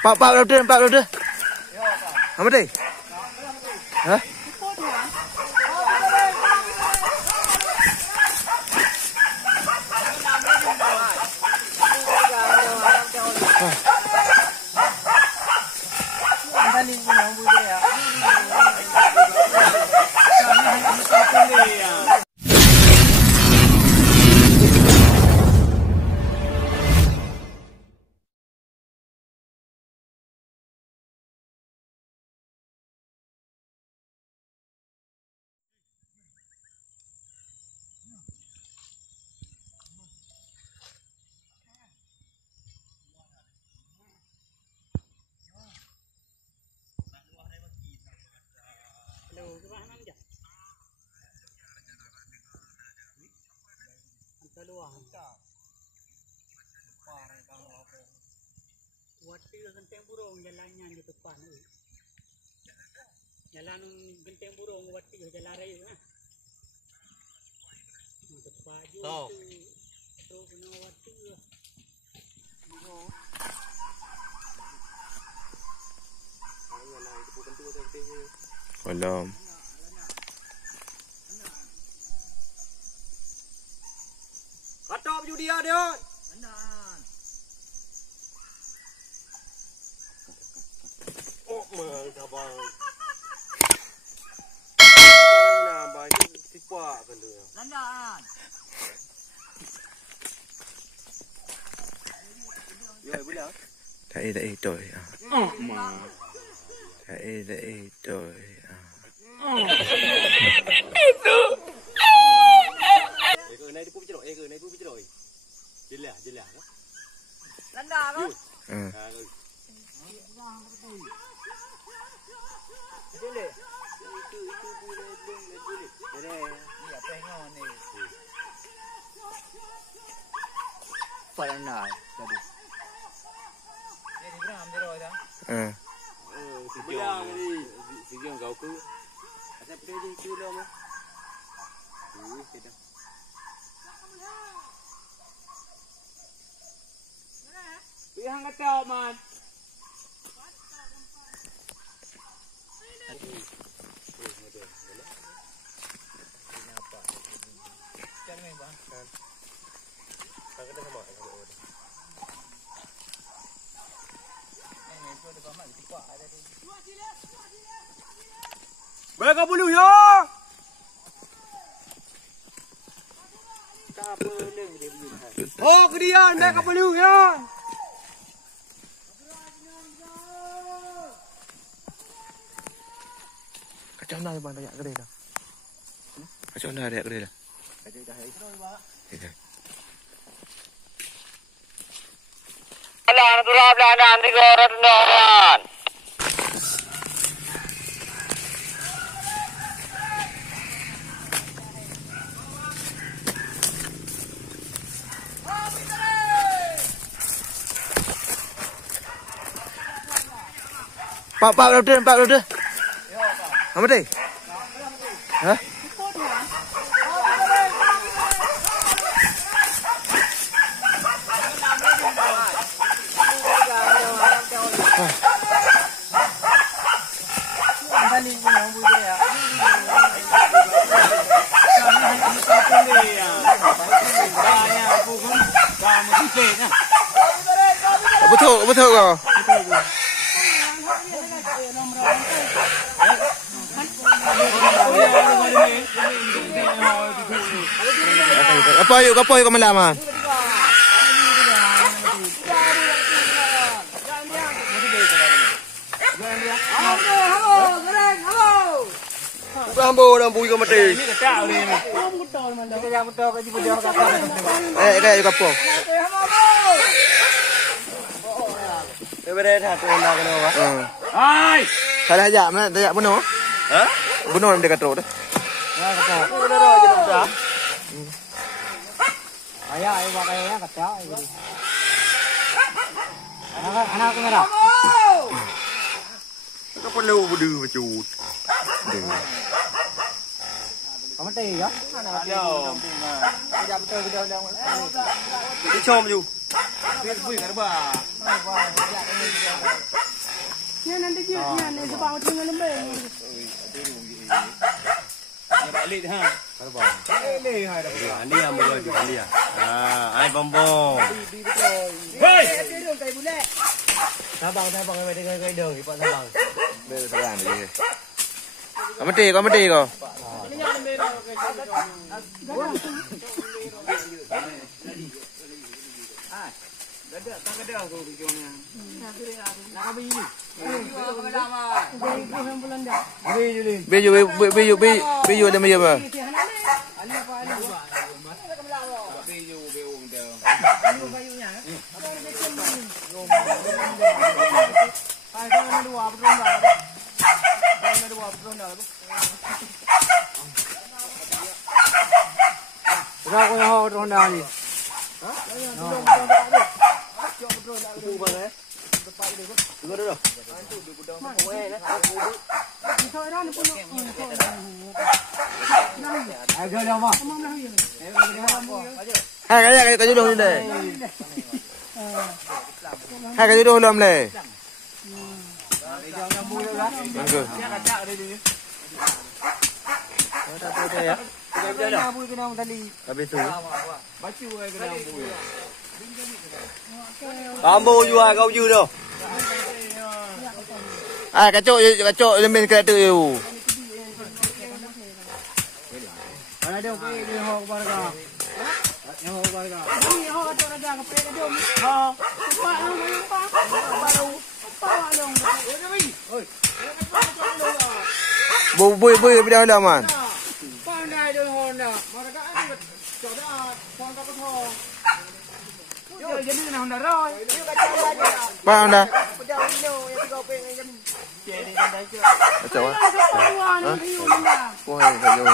Pak udah. Apa deh? Hah? Wati genteng burung jalannya di depan. Jalan genteng burung wati jalan raya nah. Untuk baju itu benar wati. Belum. Kata baju dia dia. Oh, sabang. Mana baju tipak kan tu. Landan. Ya, boleh. Tại trời à. Mà. Tại trời à. Cái này đi pun rồi, cái này pun rồi. Jelas đó. Landan kan? Boleh. Itu boleh. Ni apa yang ni? Paranai tadi. Jadi berapa dia roh dah? Sejauh ni, sejauh kau tu. Ada pergi tu lah mah. Sudah. Yang kata man. Mereka bulu ya. Oh, kemudian mereka bulu ya. Kacau dah bang, banyak kedai dah. Kacau dah ada kedai dah. Pak udah. Apa deh? Hah? Betul kau. Apa yuk kau malaman? Halo, dah bui kau mati. Ini kecau ni. Kita betul kau di bujang kata. Kayak apa? Beri dah tu nak kena apa? Hai. Salah aja, mana tak bunuh? Hah? Bunuh dia kata tu. Ya kata. Bunuh dah je dah. Ayah pakainya kacau ini. Anak aku merah. Kau perlu berdua macam. Kamu teh ya? Anak aku. Tidak betul video dah. Đi chôm dù. Biết vui cả ba. Ni nanti je ni sebab tinggal lembek. Balik ha. Leh hai dah. Ni yang mau jual dia. Ai bombong. Hei. Sabang mai dengan rider ipak sabang. Bel sekarang ni. Kau mati kau. Biju ada macam apa? Ra ko ho ronda ni. Hai cái dulu ni deh. Hai cái dulu lam le. Bagus. Habis tu. Bambu jual kau dư đâu. Kacau lemin kereta tu. Ada dia ho barga. Yang ho barga. Ni ho tu ada ke pek dia. Ha. Pak long pak. Baru pak long. Bui dah dah man. Pak nai dia ho dah. Barga ni cak dah pon ka tho. Yo jadi nak honda rồi. Yo kacau aja. Faham dah? Pedang ni yo yang 3 pek jam. Jadi dah cak. Kacau ah. Ni dah. Wah, kacau.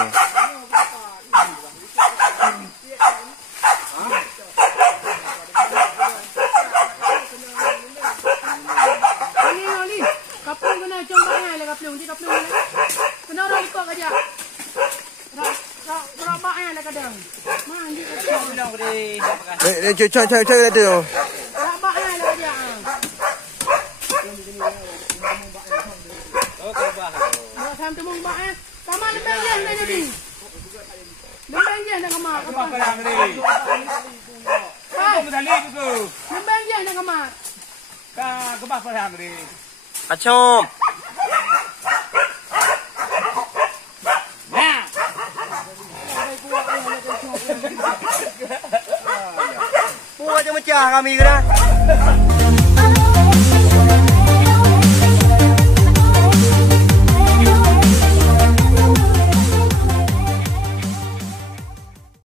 Ni. Kapung kena coba ni lah kapung ni. Kena orang ikut aja. Berapa lah kadang. Mandi kacau. Bilang ke Ni cak kereta tu. Berapa lah aja. Oh, kebah. Tham tu mong bak Sama lembang je nak jadi. Lembang je nak kemak. Apa kadang ni? Kau tali tu. Lembang je nak kemak. Ka kebah kadang ni. Acom. Nah. Buat macam kami ke dah.